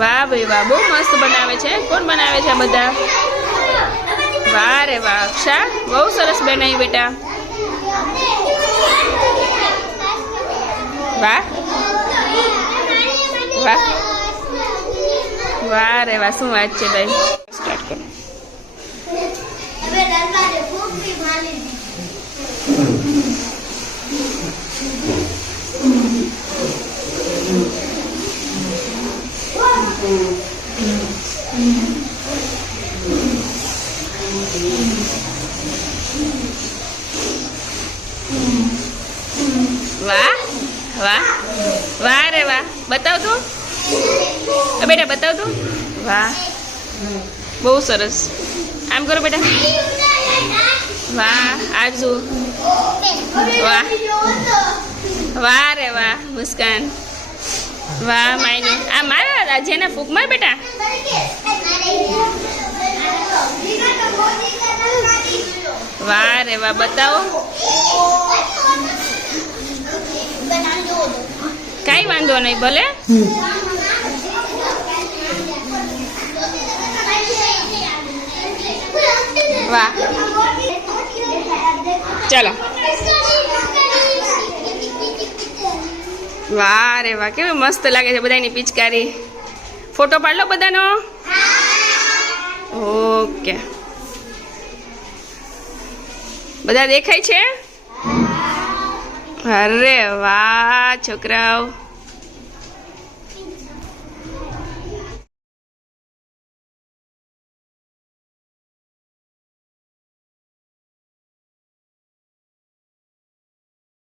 વાહ ભાઈ વાહ, બહુ મસ્ત બનાવે છે. કોણ બનાવે છે આ બધા? વાહ રે વાહ, અક્ષા બહુ સરસ બનાવી બેટા. વાહ વાહ વાહ રે વાહ, શું વાત છે ભાઈ. સ્ટાર્ટ કરો. વાહ વાહ વાહ રે વાહ, બતાવ તું બેટા, બતાવ તું. વાહ, બહુ સરસ. આમ કરો બેટા. વાહ, આજુ. વાહ વાહ રે વાહ, મુસ્કાન. વાહ માયની, આ મારા રાજ્યના ફૂક માર બેટા. વાહ રે વાહ, બતાવો. કઈ વાંધો નહીં, ભલે. વાહ, ચાલો. વાહ રે વાહ, કેવી મસ્ત લાગે છે બધાની પિચકારી. ફોટો પાડ લો બધાનો. ઓકે, બધા દેખાય છે? અરે વાહ છોકરાઓ.